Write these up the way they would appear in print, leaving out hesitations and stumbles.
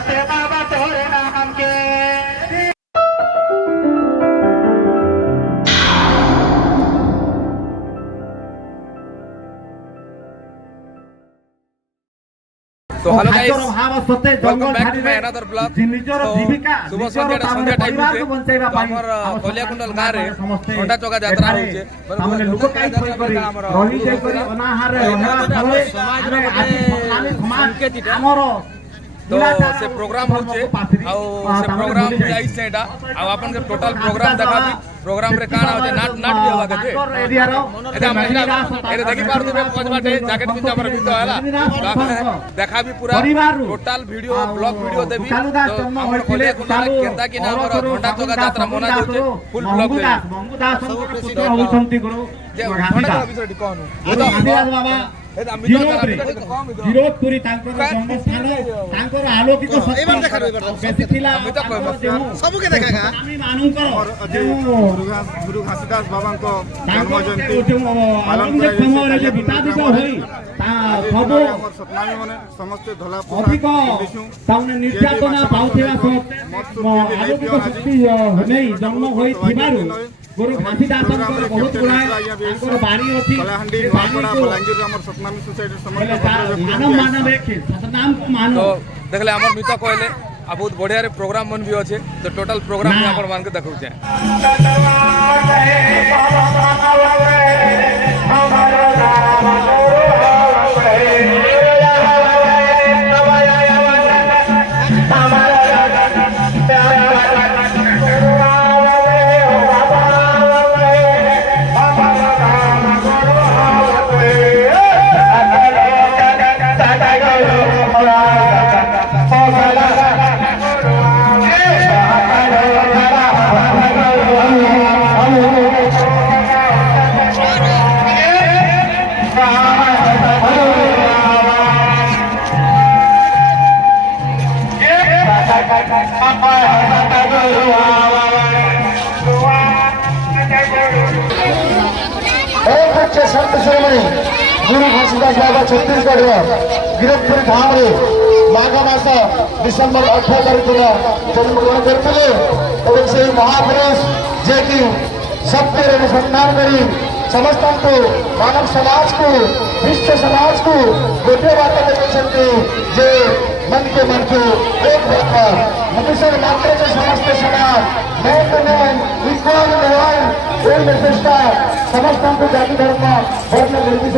तो hello guys welcome back to my another blog. सुबह संध्या टाइम होचे तो हमर कलियाकुंडल गाँ रे घंटा चौका यात्रा होचे माने लोक काई करी रही जाय करी अनाहार रे रहला फले समाज हमर तो से प्रोग्राम होचे आ से प्रोग्राम जाई सेटा आ अपन के टोटल प्रोग्राम देखाबी प्रोग्राम रे काना होचे नाट नाट भी होगा के एरिया रो एदा महिला एरे देखि पार दिबे पजबाटे जैकेट पिंजा पर भीतर हला देखाबी पूरा टोटल वीडियो ब्लॉग वीडियो देबी तो हमर कलियाकुंडल केंदा कि ना हमर घंटा चौका यात्रा मना होचे फुल ब्लॉग देबी मंगुदास प्रेसिडेंट होछंती गुरु जे घंटा चौका विषय कहनु आदिवासी बाबा विरोध करी जन्मस्थान आलोकित बेसी थिला सबु के देखेगा आमी मानुकर गुरु घासीदास बाबा को जन्म जयंती पालन करे जे बितादित होई ता सब सतनामी माने समस्त धला अधिक ताउने निर्यातना पाउथिला आलोकित शक्ति नै जन्म होई थिबारु गुरु घासीदास बहुत गुणाय बाणी अछि कलाहांडी बागड़ा बलांगीर हमर सतनामी सोसाइटी समस्त मानव मानव एक सतनाम को मानो तो देखले हमर मित्र कहले आ बहुत बढ़िया रे प्रोग्राम मन भी अछि तो टोटल प्रोग्राम में अपन मान के देखौ छै संत शिरोमणि गुरु घासीदास बाबा छत्तीसगढ़ गिरफ्तारी धाम रे माघ मास डिसेम्बर 18 तारीख दिन जन्मग्रहण करते से महापुरुष जे कि सत्य अनुसंधान करी समस्त को मानव समाज को विश्व समाज को गोटे बात देखते जे मन के एक रखा मनुष्य मात्र से समस्त समाज मैं इक्वल चेष्टा समस्त को जाति धर्म वर्ण निर्मित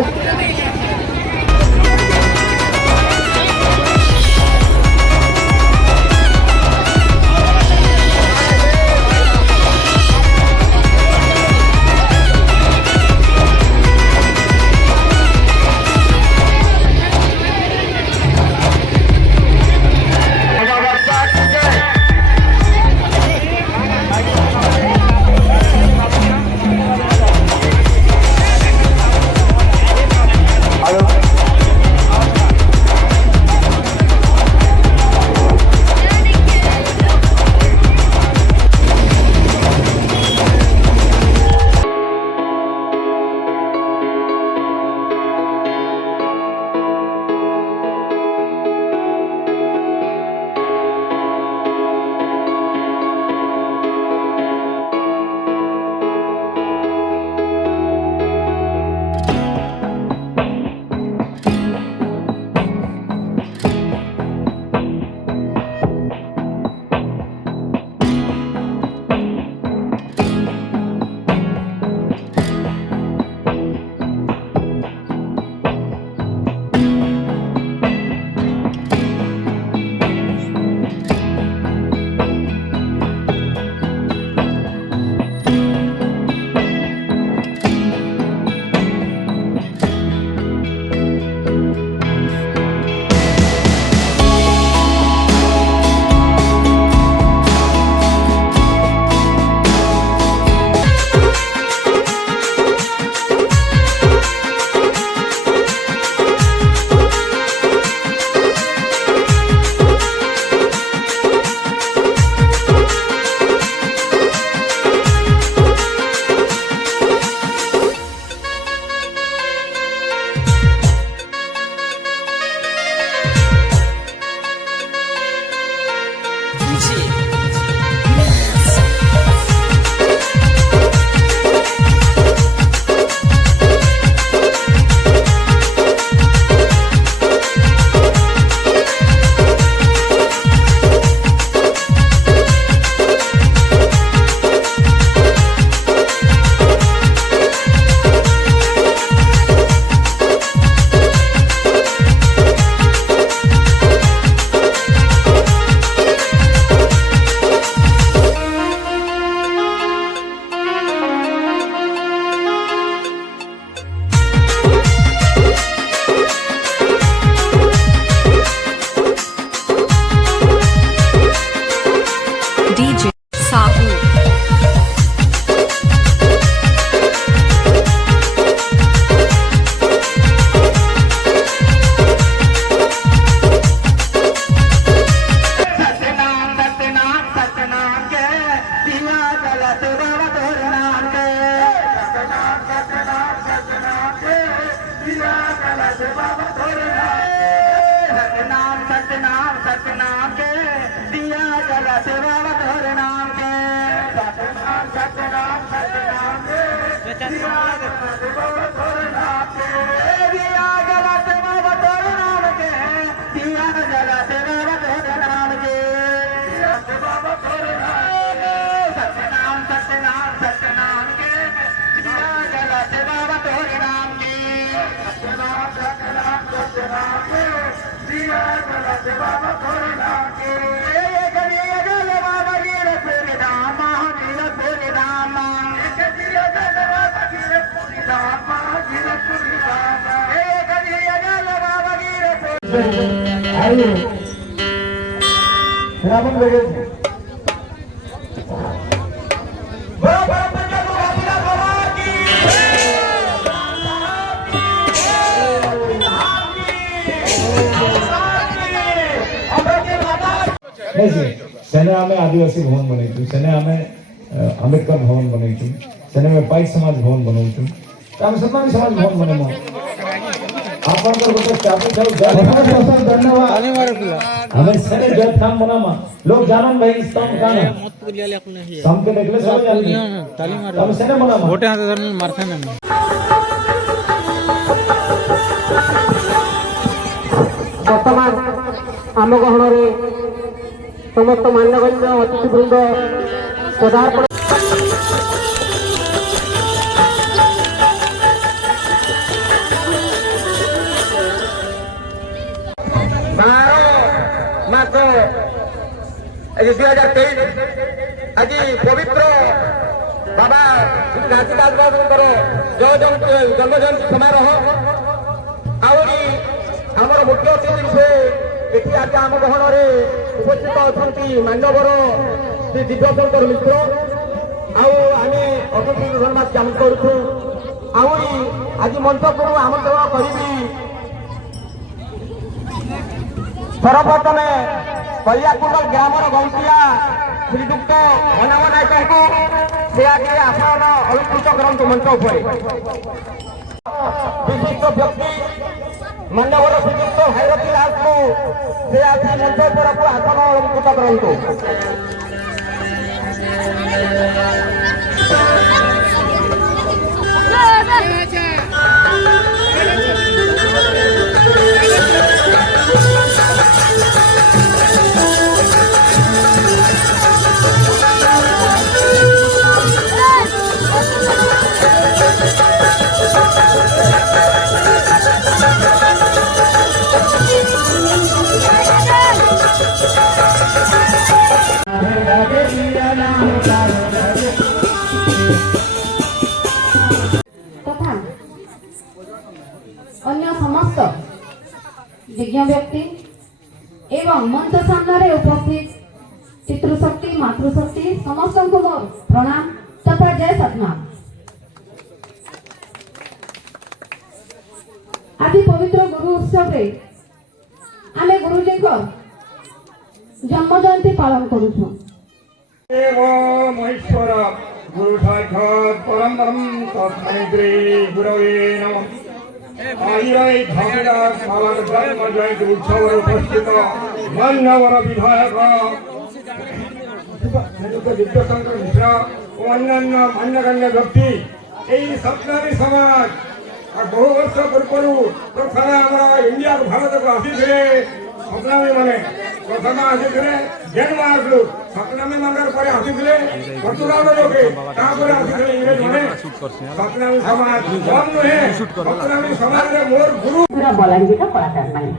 DJ Sahu. Ayo, Raman begitu. सेने आमे आदिवासी भवन बनैछु, सेने आमे अम्बेडकर भवन बनैछु, सेने में पाइक समाज भवन बनैछु, आमे सतनामी समाज भवन बनेमो। आपन को गोटे चाबी जाऊ जय धन्यवाद। हमें सेने जय काम बनामा लोग जानन भाई स्तंभ काना सम के देखले सब जानी हम सेने बनामा गोटे हाथ धरन मारथे ना बर्तमान आम गहन समस्त मान्यगण्य अतिथिवृंद पदार्पण मास 2023 आज पवित्र बाबा घासीदास बाबूर जन्म जयंती समारोह आहरी आमर मुख्य अतिथि से एटी आज आम गहन उपस्थित अच्छा मान्यवर श्री दिव्यशंकर मिश्र आम अतिथि धन्यवाद ज्ञापन करुँ आहरी आज मंच को आमंत्रण करी सर्वप्रथमे कलियाकुंडल ग्रामर गंतिया श्रीयुक्त मनाव नायक को से आगे आसन अलंकृत करंतु मंच उपर विशिष्ट व्यक्ति मान्यवर श्रीयुक्त भैरती दास को से आगे मंच उपर को आसन अलंकृत करंतु तथा अन्य समस्त विज्ञ व्यक्ति एवं मंच सामने उपस्थित पितृशक्ति मातृशक्ति समस्त को मोर प्रणाम तथा जय सतनाम। आदि पवित्र गुरु उत्सव रे आमे गुरुजी को जन्म जयंती पालन करूँ। महेश्वर गुरु साक्षात् परम ब्रह्म तस्मै श्री गुरवे नमः। आइराई भागीदास बाबार जन्म जयंती उत्सव उपस्थित মান্যবর বিধায়ক দিব্যশঙ্কর মিশ্র ও অন্যান্য মান্যগণ্য ব্যক্তি এই সপ্তাহী সমাজ আর বহু বর্ষ পূর্বରୁ প্রথমে আমরা ইন্ডিয়া ভারতକୁ ଆସିଥିଲେ ସପ୍ତମୀ ମାନେ ପ୍ରଥମେ ଆସିଥିଲେ ଡେନମାର୍କରୁ ସପ୍ତମୀ ମଙ୍ଗର ପରେ ଆସିଥିଲେ ପର୍ତ୍ତୁଗାଲ ଲୋକେ ତାପରେ ଆସିଥିଲେ ଇଂରେଜ ମାନେ ସପ୍ତମୀ ସମାଜ କମ୍ ନୁହେଁ ସପ୍ତମୀ ସମାଜରେ ମୋର ଗୁରୁ ବଲାଙ୍ଗୀର କଳାକାର ମାନେ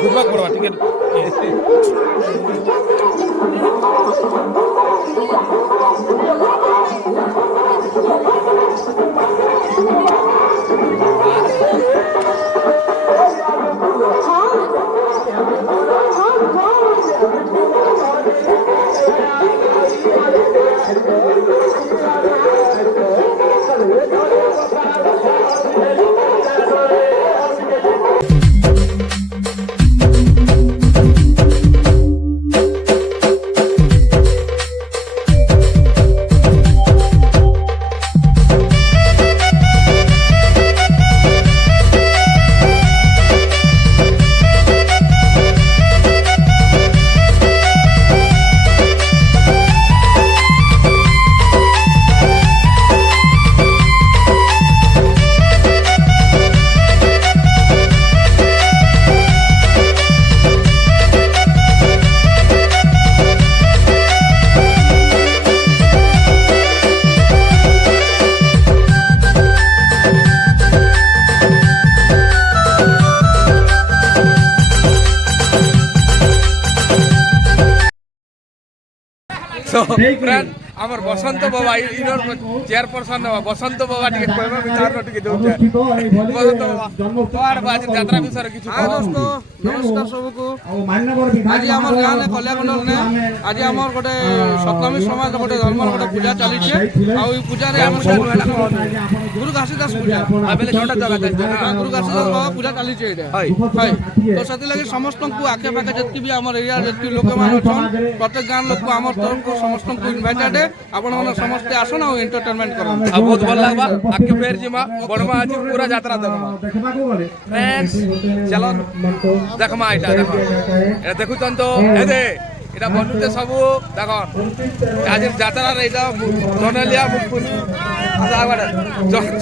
ବୁଝବାକୁ ପଡ଼ବା ଟିକେ फ्रेंड आमर बसंत बाबा इनर चेयरपर्सन बसंत बाबा टिके कहबा विचार न टिके दउछे बसंत बाबा तोर बाज यात्रा विषय किछु दोस्तों नमस्कार सबको आज हमर गांव में कल्याणगंडल ने आज हमर गोटे सप्तमी समाज गोटे धर्म गोटे पूजा चली छे आ ई पूजा रे हमर गुरु घासीदास पूजा आबेले छोटा जगह गुरु घासीदास बाबा पूजा चली छे एटा हाय तो सती लगे समस्त को आखे पाखे जत्ती भी हमर एरिया जत्ती लोक मान छन प्रत्येक गांव लोक को हमर तरफ को समस्त को इनवाइटेड है आपण मन समस्त आसन आ एंटरटेनमेंट करन आ बहुत भल लागबा आके फेर जिमा बड़मा आज पूरा यात्रा देखमा फ्रेंड्स चलो देखमा एटा देखुतन तो ए दे एटा बनुते सब देखो आज यात्रा रे एटा चनालिया मुकुली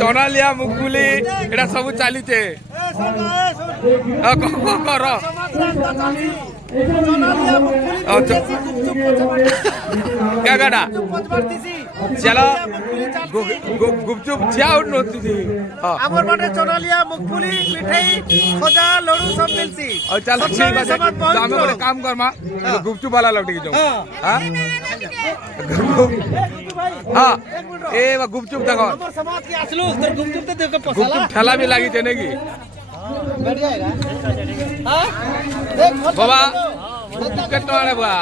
चनालिया मुकुली एटा सब चालीते कर क्या गाड़ा चलो गुपचुप छिया उठनोती थी हमर बाटे चनालिया मुगफुली मिठाई खोजा लड्डू सब मिलसी और चल ठीक बात है तो हमें बोले काम करमा गुपचुप वाला लौट के जाओ हां हां ए वा गुपचुप देखो हमर समाज के असलू तर गुपचुप ते देख के पसाला गुपचुप ठेला भी लागी थे नेगी बैठ जाएगा हां देख बाबा गुपचुप टणे बा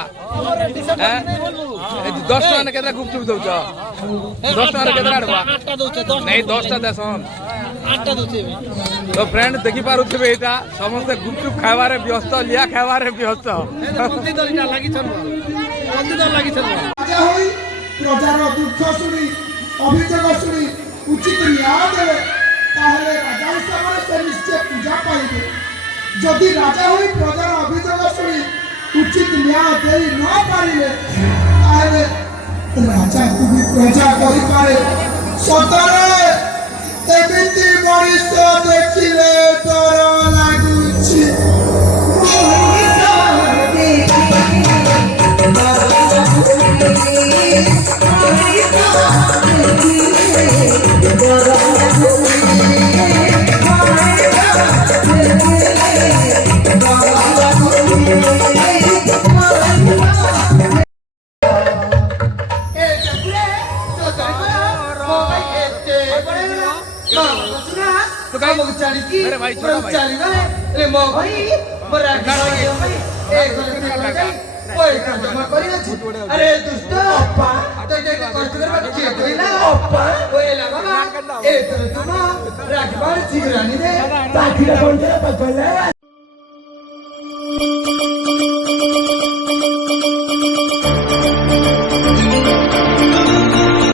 10 टका ने केतना गुपचुप दउछ 10 टका ने केतना बा 8टा दउछ 10 नहीं 10 टा देसन 8टा दउछ तो फ्रेंड देखि पारुथिबे एटा समस्त गुपचुप खाइबारे व्यस्त लिया खाइबारे व्यस्त बंदी दलटा लागि छन बंदी दल लागि छन राजा होई प्रजार दुख शुणी अभियोग शुणी उचित न्याय देवे ताहले राजा हिसाब से निश्चय पूजा पाइबे जदि राजा होई प्रजार अभियोग शुणी उचित न्याय दे न पारिले ताहले राजा को भी प्रजा कहि पारे सतरे एमिति मनुष्य देखिले डर लागुछि Thank you. तो काय अरे भाई छोटा भाई अरे दुष्ट अप्पा कष्ट करवा